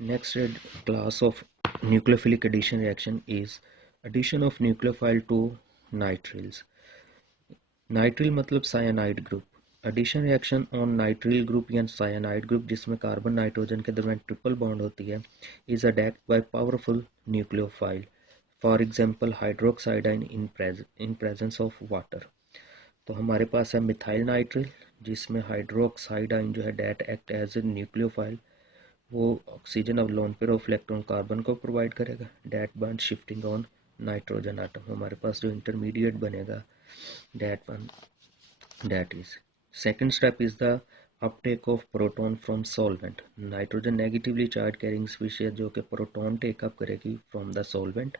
Next class of nucleophilic addition reaction is addition of nucleophile to nitriles. Nitrile मतलब cyanide group. Addition reaction on nitrile group या cyanide group जिसमें carbon nitrogen के दरमियान triple bond होती है is attacked by powerful nucleophile. For example hydroxide ion in presence of water. तो हमारे पास है मिथाइल नाइट्रिल जिसमें हाइड्रोक्साइडाइन जो है that act as a nucleophile. वो ऑक्सीजन और lone pair of electron carbon को प्रोवाइड करेगा. That bond shifting on nitrogen atom. हमारे पास जो इंटरमीडिएट बनेगा that one, that is second step is the uptake of proton from solvent. Nitrogen negatively charge carrying species जो कि proton take up करेगी from the solvent.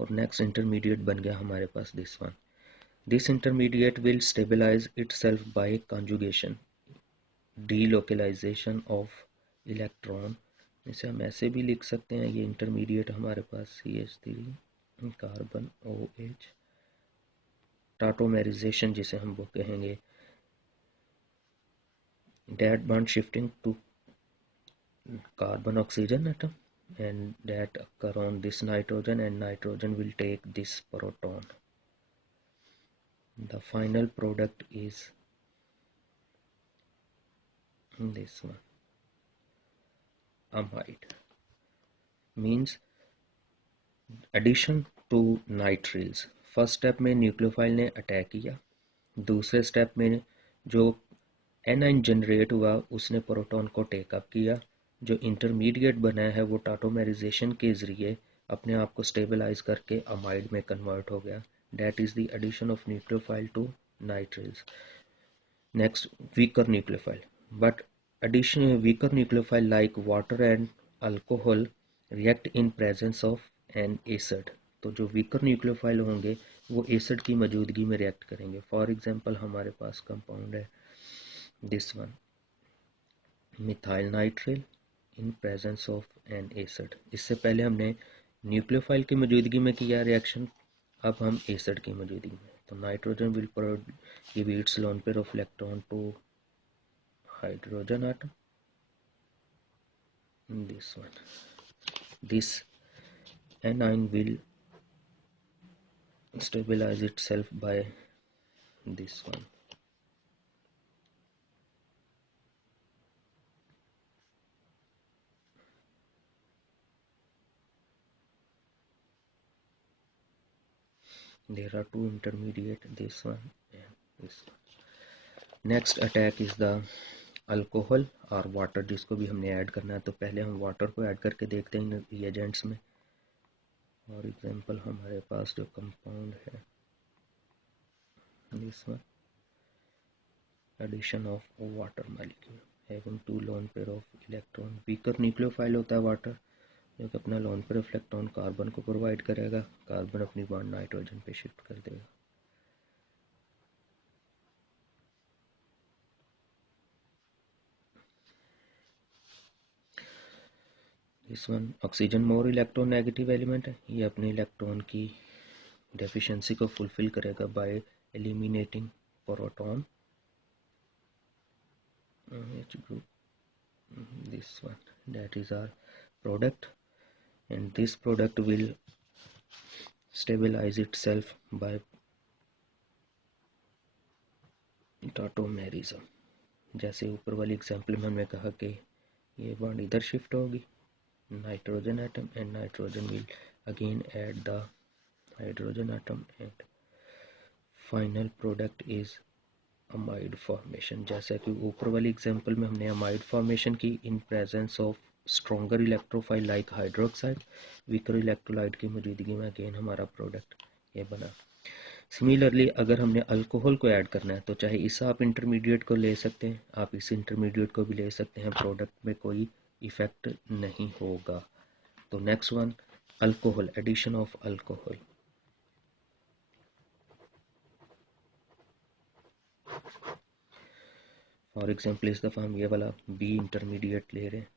और next intermediate बन गया हमारे पास this one. This intermediate will stabilize itself by conjugation delocalization of electron. इसे हम ऐसे भी लिख सकते हैं. ये इंटरमीडिएट हमारे पास CH3 कार्बन OH टाटोमेरिजेशन जिसे हम वो कहेंगे. That bond shifting to carbon oxygen atom and that occur on this nitrogen and nitrogen will take this proton. The final product is this one, amide. Means addition to nitriles. First step में nucleophile ने attack किया. दूसरे step में जो A9 generate हुआ उसने proton को take up किया. जो इंटरमीडिएट बना है वो टाटोमेराइजेशन के ज़रिए अपने आप को स्टेबलाइज करके अमाइड में कन्वर्ट हो गया. That is the addition of nucleophile to nitriles. Next weaker nucleophile. But addition weaker nucleophile like water and alcohol react in presence of an acid. तो जो वीकर न्यूक्लियोफाइल होंगे वो एसिड की मौजूदगी में रिएक्ट करेंगे. फॉर एग्जांपल हमारे पास compound है this one, methyl nitrile in presence of N acid. इससे पहले हमने न्यूक्लियोफाइल की मौजूदगी में किया रिएक्शन, अब हम एसिड की मौजूदगी में. तो nitrogen will give its lone pair of electron to hydrogen atom, this one. This anion will stabilize itself by this one. There are two intermediate, this one and this one. Next attack is the alcohol और water जिसको भी हमने add करना है. तो पहले हम water को ऐड करके देखते हैं इन रिएजेंट्स में. फॉर एग्जांपल हमारे पास जो कंपाउंड है this one, addition of water molecule having two lone pair of electron. Weaker nucleophile होता है वाटर जो कि अपना lone pair of electron carbon को प्रोवाइड करेगा. कार्बन अपनी बॉन्ड नाइट्रोजन पे शिफ्ट कर देगा. इस one oxygen more electronegative element है. ये अपने इलेक्ट्रॉन की डेफिशिएंसी को फुलफिल करेगा by eliminating proton H group. This one, that is our product, and this product will stabilize itself by tautomerism. जैसे ऊपर वाली एग्जांपल में हमने कहा कि ये बॉन्ड इधर शिफ्ट होगी nitrogen atom and nitrogen will again add the hydrogen atom and final product is amide formation. जैसा कि ऊपर वाली एग्जांपल में हमने अमाइड फॉर्मेशन की इन presence of stronger electrophile like hydroxide. Weaker electrolyte की मौजूदगी में अगेन हमारा प्रोडक्ट ये बना. सिमिलरली अगर हमने अल्कोहल को ऐड करना है तो चाहे इस आप इंटरमीडिएट को ले सकते हैं, आप इस इंटरमीडिएट को भी ले सकते हैं. प्रोडक्ट में कोई इफेक्ट नहीं होगा. तो next one alcohol, addition of alcohol. For example इस दफ़ा हम ये वाला बी इंटरमीडिएट ले रहे हैं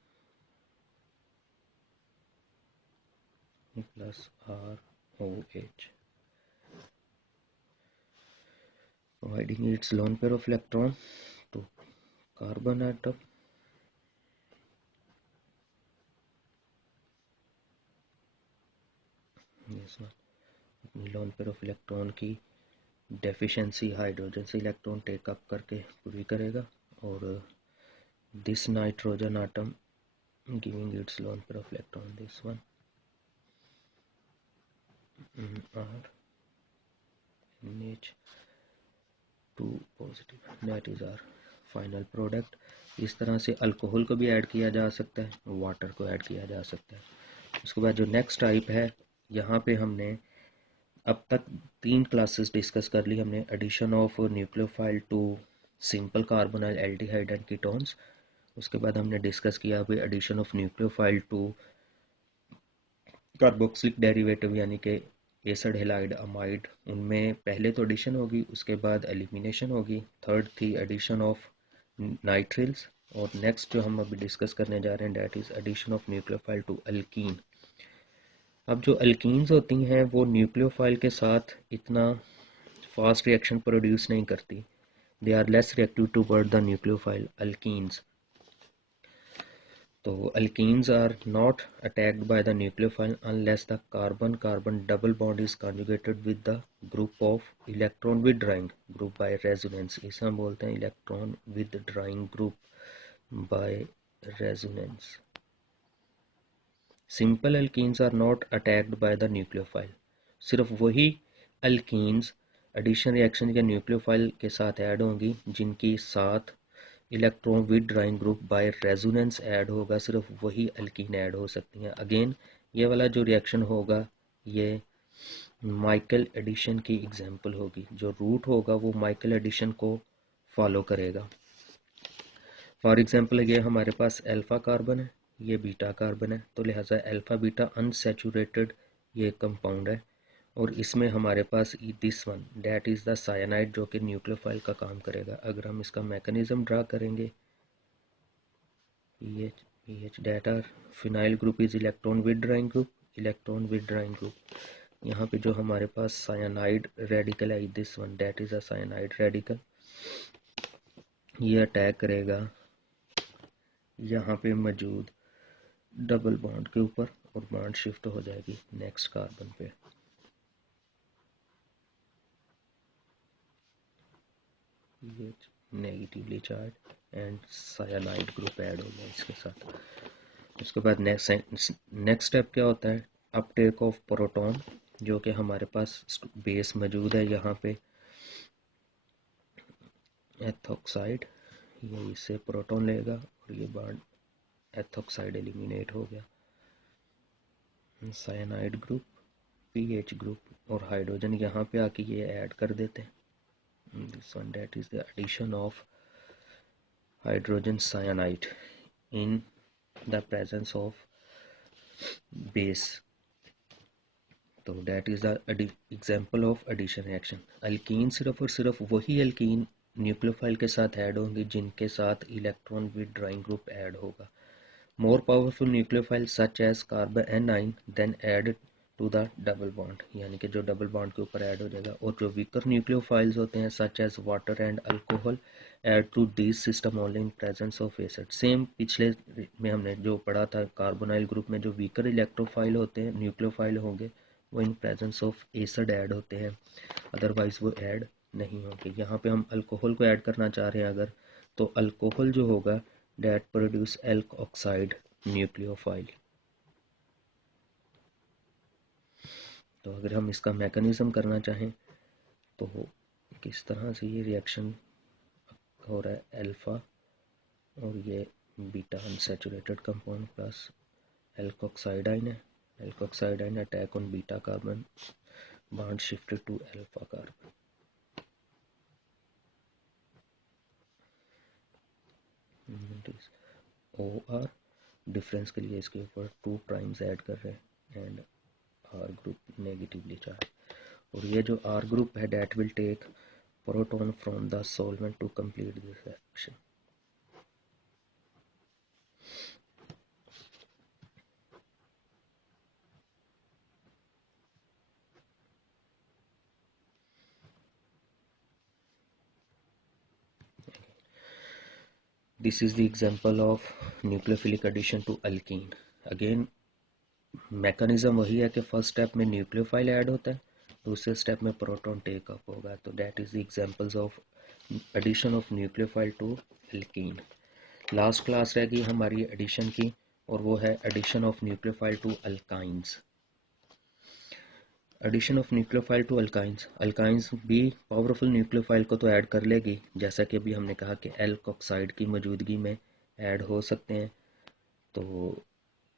plus ROH providing its lone pair of electron to carbon atom this one अपनी लोन पेयर ऑफ इलेक्ट्रॉन की डेफिशिएंसी हाइड्रोजन से इलेक्ट्रॉन टेक अप करके पूरी करेगा, और this nitrogen atom giving its lone pair of electron this one R NH2 positive, that is our final product. इस तरह से अल्कोहल को भी ऐड किया जा सकता है, वाटर को ऐड किया जा सकता है। उसके बाद जो नेक्स्ट टाइप है, यहाँ पे हमने अब तक 3 क्लासेस डिस्कस कर ली हमने। Addition of nucleophile to simple carbonyl aldehyde and ketones. उसके बाद हमने डिस्कस किया अभी addition of nucleophile to carboxylic derivative यानी कि एसिड हेलाइड अमाइड। उनमें पहले तो एडिशन होगी, उसके बाद एलिमिनेशन होगी। थर्ड थी एडिशन ऑफ नाइट्रिल्स, और नेक्स्ट जो हम अभी डिस्कस करने जा रहे हैं that is addition of nucleophile to alkene. अब जो अल्कीन्स होती हैं वो न्यूक्लियोफाइल के साथ इतना फास्ट रिएक्शन प्रोड्यूस नहीं करती, they are less reactive toward the nucleophile alkenes. तो alkenes are not attacked by the nucleophile unless the carbon carbon double bond is conjugated with the group of electron withdrawing group by resonance. इसे हम बोलते हैं electron withdrawing group by resonance. Simple alkenes are not attacked by the nucleophile. सिर्फ वही alkenes addition reaction या nucleophile के साथ add होंगी जिनकी साथ electron withdrawing group by resonance add होगा, सिर्फ वही अल्कीन ऐड हो सकती हैं। अगेन ये वाला जो रिएक्शन होगा ये माइकल एडिशन की एग्जांपल होगी। जो रूट होगा वो माइकल एडिशन को फॉलो करेगा। फॉर एग्जांपल ये हमारे पास अल्फा कार्बन है, ये बीटा कार्बन है, तो लिहाजा अल्फा बीटा अनसैचुरेटेड ये कंपाउंड है, और इसमें हमारे पास this one that is the cyanide जो कि न्यूक्लियोफाइल का काम करेगा। अगर हम इसका मैकेनिज्म ड्रा करेंगे, PH that are phenyl group is electron withdrawing group, electron withdrawing group. यहाँ पे जो हमारे पास साइनाइड रेडिकल है this one that is a cyanide radical, ये अटैक करेगा यहाँ पे मौजूद डबल बॉन्ड के ऊपर और बॉन्ड शिफ्ट हो जाएगी नेक्स्ट कार्बन पे। ये negatively charge and cyanide group add हो गया इसके साथ। उसके बाद नेक्स्ट स्टेप क्या होता है, अपटेक ऑफ प्रोटॉन, जो कि हमारे पास बेस मौजूद है यहाँ पे एथोक्साइड, ये इससे प्रोटॉन लेगा और ये बॉन्ड एथोक्साइड एलिमिनेट हो गया। साइनाइड ग्रुप, पीएच ग्रुप और हाइड्रोजन यहाँ पे आके ये ऐड कर देते हैं। This one that is the addition of hydrogen cyanide in the presence of base. तो that is the example of addition reaction. Alkyne सिर्फ और सिर्फ वही अल्कीन न्यूक्लियोफाइल के साथ ऐड होंगे जिनके साथ इलेक्ट्रॉन विदड्राइंग ग्रुप ऐड होगा। More powerful nucleophile such as carbon anion then added to the double bond, यानी कि जो डबल बॉन्ड के ऊपर ऐड हो जाएगा। और जो वीकर न्यूक्लियोफाइल्स होते हैं such as water and alcohol add to this system only in presence of acid। Same पिछले में हमने जो पढ़ा था कार्बोनाइल ग्रुप में जो वीकर इलेक्ट्रोफाइल होते हैं न्यूक्लियोफाइल होंगे वो इन प्रेजेंस ऑफ एसिड ऐड होते हैं, अदरवाइज वो ऐड नहीं होंगे। यहाँ पे हम अल्कोहल को ऐड करना चाह रहे हैं अगर, तो अल्कोहल जो होगा that produce alk oxide nucleophile। तो अगर हम इसका मैकेनिज्म करना चाहें तो किस तरह से ये रिएक्शन हो रहा है, अल्फा और ये beta unsaturated compound plus alkoxide ion है, alkoxide ion attack on beta carbon, bond shifted to alpha carbon. OR difference के लिए इसके ऊपर 2 प्राइम्स ऐड कर रहे हैं and R group negatively charge. और ये जो R ग्रुप है that will take proton from the solvent to complete this reaction। This is the example of nucleophilic addition to alkene। Again mechanism वही है कि फर्स्ट स्टेप में nucleophile add होता है, दूसरे स्टेप में प्रोटॉन टेक अप होगा। तो that is the examples of addition of nucleophile to alkene. Last class रहेगी हमारी एडिशन की, और वो है addition of nucleophile to alkynes. Addition of nucleophile to alkynes, alkynes भी पावरफुल न्यूक्लियोफाइल को तो ऐड कर लेगी, जैसा कि अभी हमने कहा कि एल्क ऑक्साइड की मौजूदगी में ऐड हो सकते हैं, तो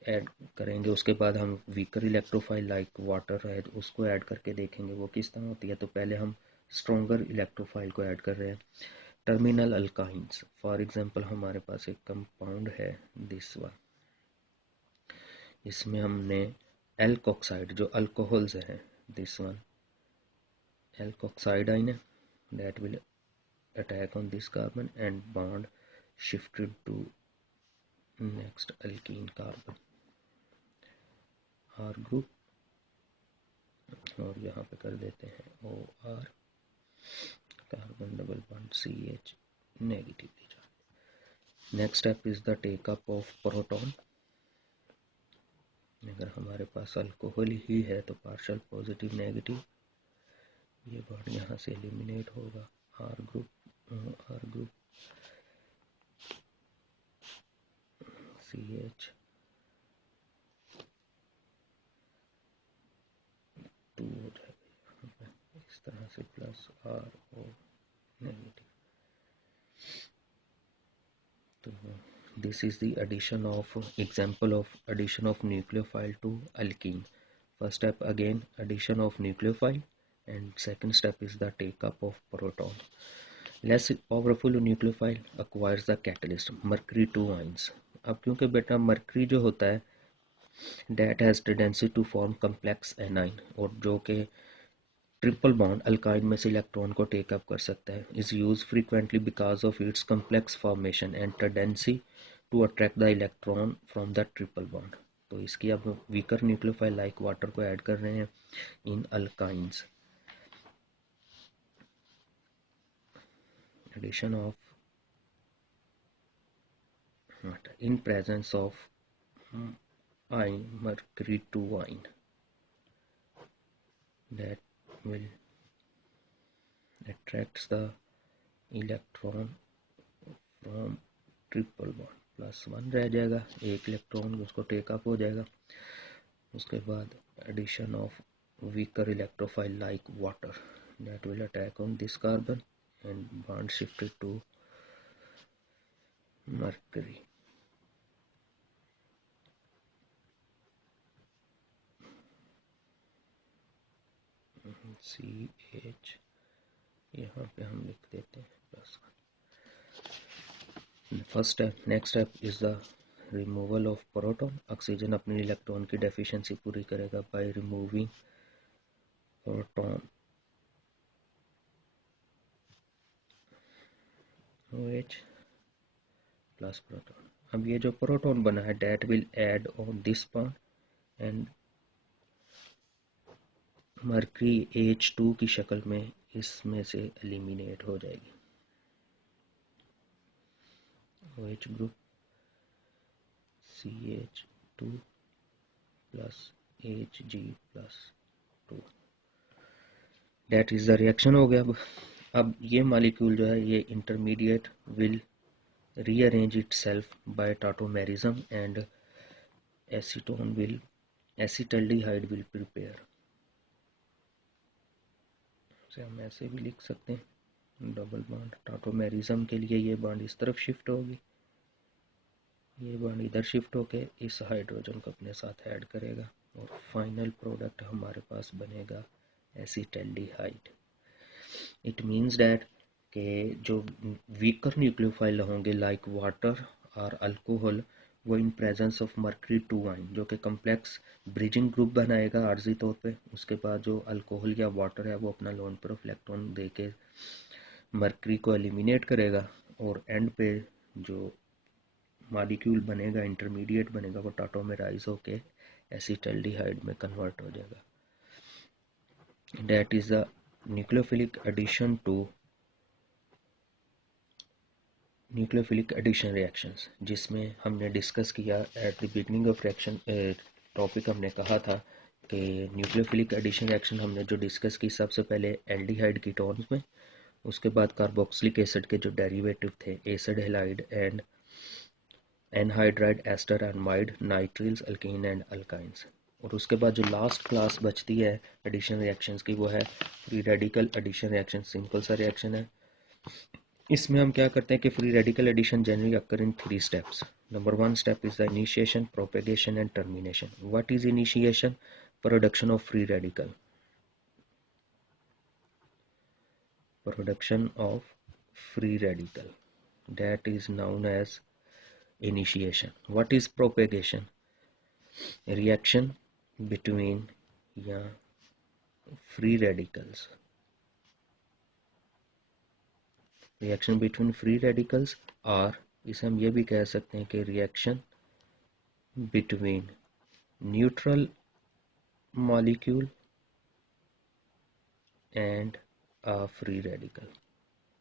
ऐड करेंगे। उसके बाद हम वीकर इलेक्ट्रोफाइल लाइक वाटर है उसको ऐड करके देखेंगे वो किस तरह होती है। तो पहले हम स्ट्रॉन्गर इलेक्ट्रोफाइल को ऐड कर रहे हैं, टर्मिनल अल्काइंस। फॉर एग्जांपल हमारे पास एक कंपाउंड है दिस वन, इसमें हमने एल्क ऑक्साइड जो अल्कोहल्स हैं, दिस वन एल्क ऑक्साइड आइन है, that will attack on this carbon and bond shifted to next alkene carbon R group, और यहाँ पे कर देते हैं OR, carbon double bond CH negatively charge. Next step is the take up of proton. अगर हमारे पास अल्कोहल ही है तो पार्शियल पॉजिटिव नेगेटिव, ये बॉन्ड यहाँ से एलिमिनेट होगा, R ग्रुप CH 2 हो जाएगा इस तरह से, प्लस RO नेगेटिव। तो this is the addition of example of addition of nucleophile to alkene. First step again addition of nucleophile, and second step is the take up of proton. Less powerful nucleophile acquires the catalyst mercury 2 ions. अब क्योंकि बेटा mercury जो होता है that has tendency to form complex anion, और जो कि triple bond alkyne में से इलेक्ट्रॉन को टेक अप कर सकता है, is use frequently because of its complex formation and tendency to attract the electron from the triple bond. तो इसकी अब वीकर न्यूक्लियोफाइल लाइक वाटर को ऐड कर रहे हैं in alkynes. Addition of in presence of ion mercury 2 ion that will attracts the electron from triple bond, plus one रह जाएगा, एक इलेक्ट्रॉन उसको टेकअप हो जाएगा। उसके बाद addition of weaker electrophile like water that will attack on this carbon and bond shifted to mercury। CH यहाँ पे हम लिख देते हैं plus one. First step, next step is the removal of proton. Oxygen अपनी इलेक्ट्रॉन की deficiency पूरी करेगा by removing proton OH plus proton. अब ये जो प्रोटॉन बना है that will add on this bond and mercury H2 की शक्ल में इसमें से एलिमिनेट हो जाएगी। OH group CH2 plus Hg plus 2, that is the reaction हो गया। अब ये मॉलिक्यूल जो है ये intermediate will rearrange itself by tautomerism and acetone will acetaldehyde will prepare. हम ऐसे भी लिख सकते हैं, डबल बॉन्ड टाटोमेरिज्म के लिए ये बॉन्ड इस तरफ शिफ्ट होगी, ये बॉन्ड इधर शिफ्ट होके इस हाइड्रोजन को अपने साथ ऐड करेगा, और फाइनल प्रोडक्ट हमारे पास बनेगा एसिटल्डिहाइड। इट मीन्स डैट कि जो वीकर न्यूक्लियोफाइल होंगे लाइक वाटर और अल्कोहल, वो इन प्रेजेंस ऑफ मर्करी 2 आइन जो कि कम्प्लेक्स ब्रिजिंग ग्रुप बनाएगा आर्जी तौर पे। उसके बाद जो अल्कोहल या वाटर है वो अपना लोन पर इलेक्ट्रॉन दे के मर्करी को एलिमिनेट करेगा, और एंड पे जो मॉलिक्यूल बनेगा इंटरमीडिएट बनेगा वो टाटोमेराइज होके एसिटल्डिहाइड में कन्वर्ट हो जाएगा। That is the nucleophilic addition to nucleophilic addition reactions, जिसमें हमने डिस्कस किया at the beginning of reaction topic हमने कहा था कि न्यूक्लियोफिलिक एडिशन रिएक्शन हमने जो डिस्कस की सबसे पहले एल्डिहाइड कीटोन्स में, उसके बाद कार्बोक्सिलिक एसिड के जो डेरिवेटिव थे acid halide and anhydride ester amide nitriles alkene and alkynes, और उसके बाद जो लास्ट क्लास बचती है एडिशन रिएक्शंस की वो है free radical addition reaction. Simple सा रिएक्शन है। इसमें हम क्या करते हैं कि free radical addition generally occur in 3 steps. Number 1 step is the initiation, propagation and termination. What is initiation? Production of free radical. Production of free radical. That is known as initiation. What is propagation? Reaction between free radicals. Reaction between free radicals, or इसे हम ये भी कह सकते हैं कि reaction between neutral molecule and a free radical.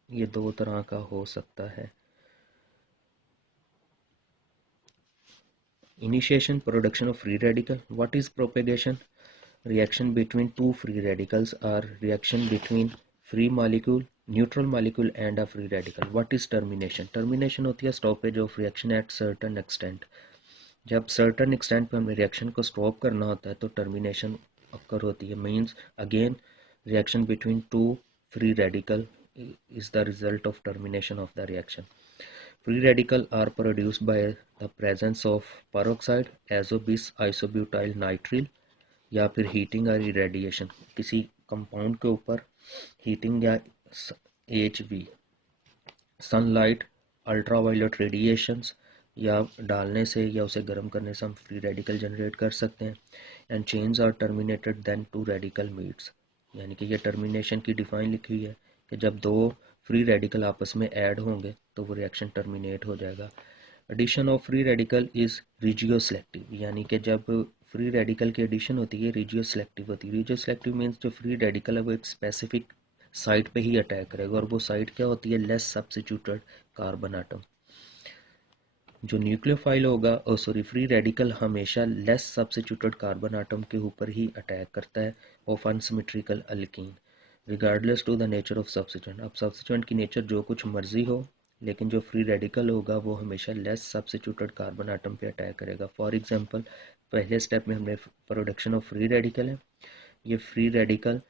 ये दो तरह का हो सकता है। Initiation, production of free radical. What is propagation? Reaction between two free radicals, or reaction between free molecule, neutral molecule and a free radical. What is termination? Termination होती है stoppage of reaction at certain extent. जब certain extent पे हमें reaction को stop करना होता है तो termination occur होती है. Means again reaction between two free radical is the result of termination of the reaction. Free radicals are produced by the presence of peroxide, azobis, isobutyl nitrile या फिर heating और irradiation, किसी compound के ऊपर heating या HV, sunlight, ultraviolet radiations या डालने से या उसे गर्म करने से हम फ्री रेडिकल जनरेट कर सकते हैं। And chains are terminated then two radical meets, यानी कि ये टर्मिनेशन की डिफाइन लिखी हुई है कि जब दो फ्री रेडिकल आपस में ऐड होंगे तो वो रिएक्शन टर्मिनेट हो जाएगा। Addition of free radical is regioselective, यानी कि जब फ्री रेडिकल की एडिशन होती है रिजियो सेलेक्टिव होती है। रिजियो सेलेक्टिव मीन्स जो फ्री रेडिकल है वो एक स्पेसिफिक साइट पे ही अटैक करेगा, और वो साइट क्या होती है? Less substituted carbon atom. जो न्यूक्लियोफाइल होगा फ्री रेडिकल हमेशा लेस सब्स्टिट्यूटेड कार्बन आटम के ऊपर ही अटैक करता है of unsymmetrical alkene regardless to the nature of substituent. अब सब्स्टिट्यूएंट की नेचर जो कुछ मर्जी हो, लेकिन जो फ्री रेडिकल होगा वो हमेशा लेस सब्स्टिट्यूटेड कार्बन आटम पे अटैक करेगा। फॉर एग्जांपल पहले स्टेप में हमने प्रोडक्शन ऑफ फ्री रेडिकल है, ये फ्री रेडिकल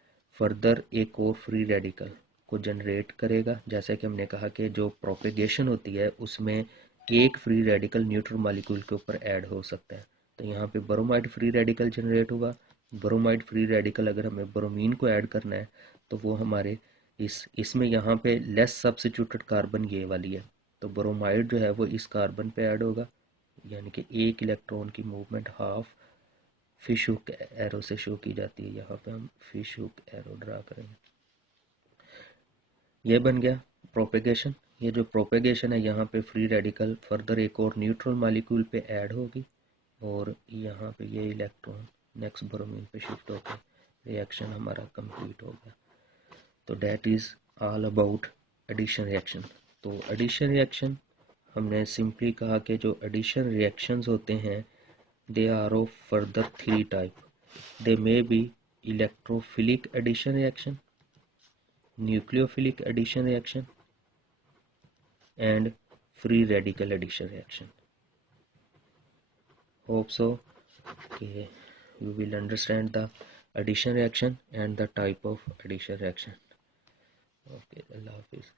फर्दर एक और फ्री रेडिकल को जनरेट करेगा। जैसे कि हमने कहा कि जो प्रोपेगेशन होती है उसमें एक फ्री रेडिकल न्यूट्रल मॉलिक्यूल के ऊपर ऐड हो सकता है। तो यहाँ पे ब्रोमाइड फ्री रेडिकल जनरेट होगा। ब्रोमाइड फ्री रेडिकल अगर हमें ब्रोमीन को ऐड करना है तो वो हमारे इसमें यहाँ पे लेस सब्स्टिट्यूटेड कार्बन ये वाली है, तो ब्रोमाइड जो है वो इस कार्बन पे ऐड होगा, यानी कि एक इलेक्ट्रॉन की movement half fish hook arrow से शो की जाती है। यहाँ पे हम फिश हुक एरो ड्रा करेंगे। ये बन गया प्रोपेगेशन। ये जो प्रोपेगेशन है यहाँ पे फ्री रेडिकल फर्दर एक और न्यूट्रल मॉलिक्यूल पे ऐड होगी, और यहाँ पे ये इलेक्ट्रॉन नेक्स्ट ब्रोमीन पे शिफ्ट होकर रिएक्शन हमारा कंप्लीट हो गया। तो that is all about addition reaction. तो एडिशन रिएक्शन हमने सिंपली कहा कि जो एडिशन रिएक्शंस होते हैं they are of further 3 type. They may be electrophilic addition reaction, nucleophilic addition reaction and free radical addition reaction. Hope so okay, you will understand the addition reaction and the type of addition reaction. Okay, Allah Hafiz.